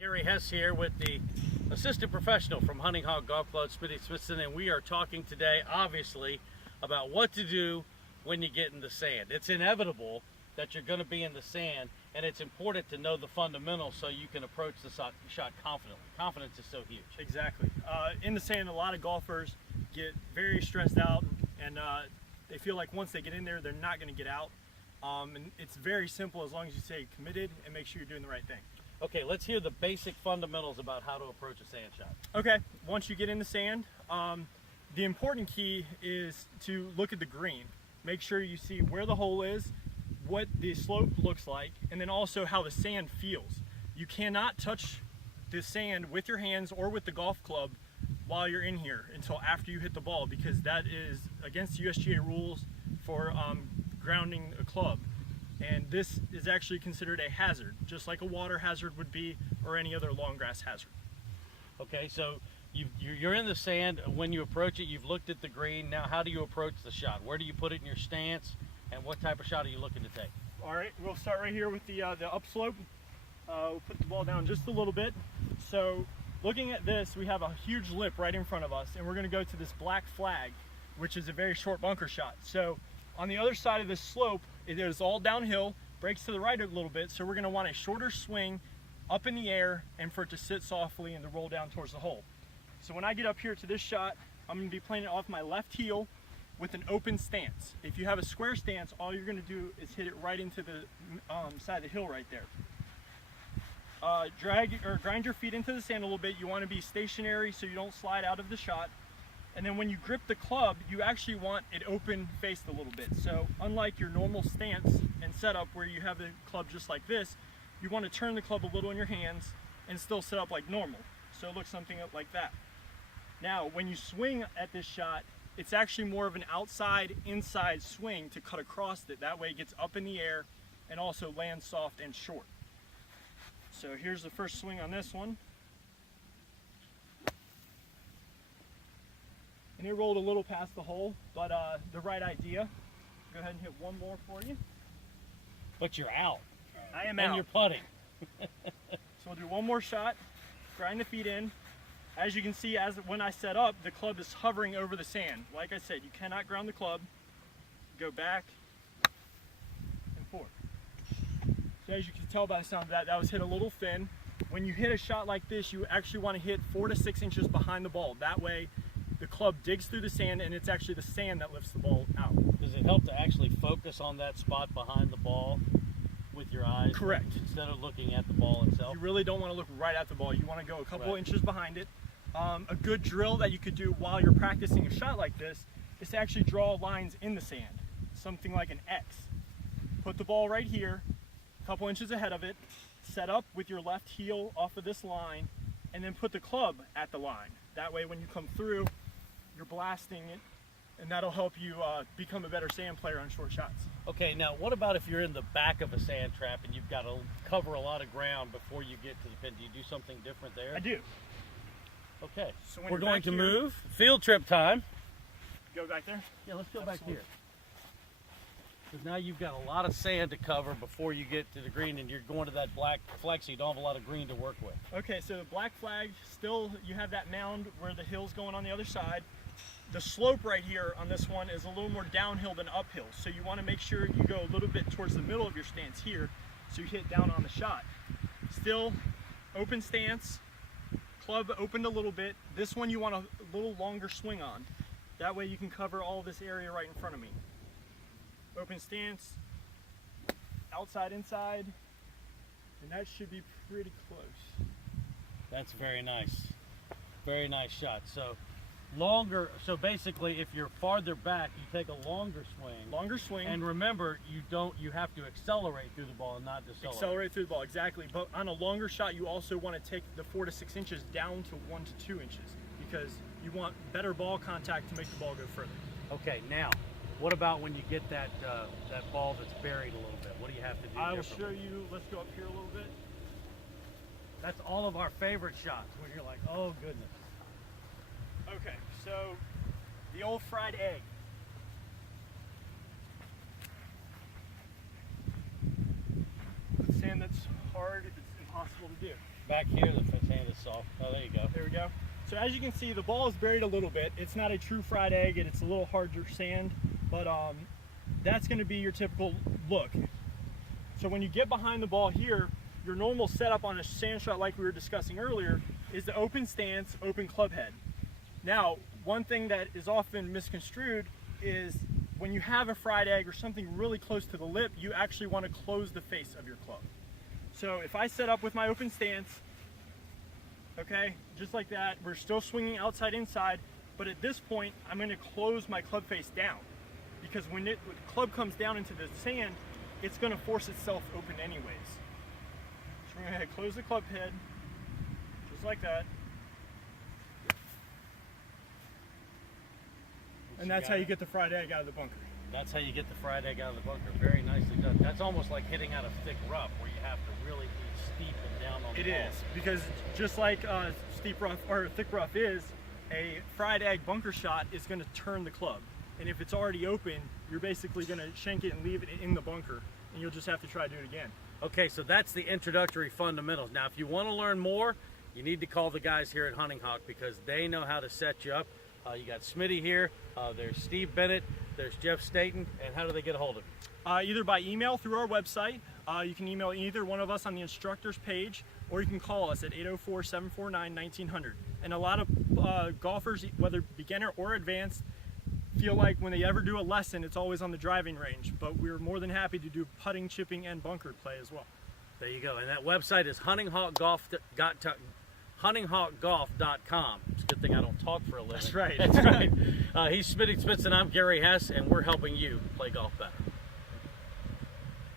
Gary Hess here with the assistant professional from Hunting Hog Golf Club, Smitty Smithson, and we are talking today, obviously, about what to do when you get in the sand. It's inevitable that you're going to be in the sand, and it's important to know the fundamentals so you can approach the shot confidently. Confidence is so huge. Exactly. In the sand, a lot of golfers get very stressed out, and they feel like once they get in there, they're not going to get out. And it's very simple as long as you stay committed and make sure you're doing the right thing. Okay, let's hear the basic fundamentals about how to approach a sand shot. Okay, once you get in the sand, the important key is to look at the green. Make sure you see where the hole is, what the slope looks like, and then also how the sand feels. You cannot touch the sand with your hands or with the golf club while you're in here until after you hit the ball, because that is against USGA rules for grounding a club. And this is actually considered a hazard, just like a water hazard would be, or any other long grass hazard. Okay, so you're in the sand. When you approach it, you've looked at the green. Now, how do you approach the shot? Where do you put it in your stance, and what type of shot are you looking to take? All right, we'll start right here with the upslope. We'll put the ball down just a little bit. So, looking at this, we have a huge lip right in front of us, and we're going to go to this black flag, which is a very short bunker shot. So, on the other side of this slope, it is all downhill, breaks to the right a little bit, so we're going to want a shorter swing up in the air and for it to sit softly and to roll down towards the hole. So when I get up here to this shot, I'm going to be playing it off my left heel with an open stance. If you have a square stance, all you're going to do is hit it right into the side of the hill right there. Grind your feet into the sand a little bit. You want to be stationary so you don't slide out of the shot. And then when you grip the club, you actually want it open faced a little bit. So unlike your normal stance and setup where you have the club just like this, you want to turn the club a little in your hands and still set up like normal. So it looks something like that. Now, when you swing at this shot, it's actually more of an outside-inside swing to cut across it. That way it gets up in the air and also lands soft and short. So here's the first swing on this one. And it rolled a little past the hole, but the right idea. Go ahead and hit one more for you. But you're out. I am and out. And you're putting. So we'll do one more shot, grind the feet in. As you can see, when I set up, the club is hovering over the sand. Like I said, you cannot ground the club. Go back and forth. So as you can tell by the sound of that, that was hit a little thin. When you hit a shot like this, you actually want to hit 4 to 6 inches behind the ball. That way, the club digs through the sand, and it's actually the sand that lifts the ball out. Does it help to actually focus on that spot behind the ball with your eyes? Correct. Instead of looking at the ball itself? You really don't want to look right at the ball. You want to go a couple inches behind it. A good drill that you could do while you're practicing a shot like this is to actually draw lines in the sand, something like an X. Put the ball right here, a couple inches ahead of it, set up with your left heel off of this line, and then put the club at the line. That way when you come through, you're blasting it, and that'll help you become a better sand player on short shots. Okay, now what about if you're in the back of a sand trap and you've got to cover a lot of ground before you get to the pin? Do you do something different there? I do. Okay, So we're going to move. Field trip time. Go back there? Yeah, let's go back here. Because now you've got a lot of sand to cover before you get to the green, and you're going to that black flag, so you don't have a lot of green to work with. Okay, so the black flag, still you have that mound where the hill's going on the other side. The slope right here on this one is a little more downhill than uphill, so you want to make sure you go a little bit towards the middle of your stance here, so you hit down on the shot. Still open stance, club opened a little bit. This one you want a little longer swing on. That way you can cover all this area right in front of me. Open stance, outside, inside, and that should be pretty close. That's very nice. Very nice shot. So longer, so basically if you're farther back, you take a longer swing. Longer swing. And remember, you have to accelerate through the ball and not decelerate. Accelerate through the ball, exactly. But on a longer shot, you also want to take the 4 to 6 inches down to 1 to 2 inches because you want better ball contact to make the ball go further. Okay, now, what about when you get that ball that's buried a little bit? What do you have to do I will differently? show you. Let's go up here a little bit. That's all of our favorite shots when you're like, oh goodness. Okay, so the old fried egg. Sand that's hard, it's impossible to do. Back here, the sand is soft. Oh, there you go. There we go. So as you can see, the ball is buried a little bit. It's not a true fried egg, and it's a little harder sand, but that's going to be your typical look. So when you get behind the ball here, your normal setup on a sand shot like we were discussing earlier is the open stance, open club head. Now, one thing that is often misconstrued is when you have a fried egg or something really close to the lip, you actually want to close the face of your club. So if I set up with my open stance, okay, just like that, we're still swinging outside inside, but at this point, I'm going to close my club face down, because when the club comes down into the sand, it's going to force itself open anyways. So we're going to close the club head, just like that. And that's how you get the fried egg out of the bunker. That's how you get the fried egg out of the bunker. Very nicely done. That's almost like hitting out a thick rough, where you have to really be steep and down on the ball. It is, because just like steep rough or thick rough is, a fried egg bunker shot is going to turn the club. And if it's already open, you're basically going to shank it and leave it in the bunker, and you'll just have to try to do it again. Okay, so that's the introductory fundamentals. Now, if you want to learn more, you need to call the guys here at Hunting Hawk, because they know how to set you up. You got Smitty here, there's Steve Bennett, there's Jeff Staten, and how do they get a hold of you? Either by email through our website. You can email either one of us on the instructors page, or you can call us at 804-749-1900. And a lot of golfers, whether beginner or advanced, feel like when they ever do a lesson, it's always on the driving range. But we're more than happy to do putting, chipping, and bunker play as well. There you go. And that website is huntinghawkgolf.com. It's a good thing I don't talk for a living. That's right. That's right. He's Smitty Smithson. I'm Gary Hess, and we're helping you play golf better.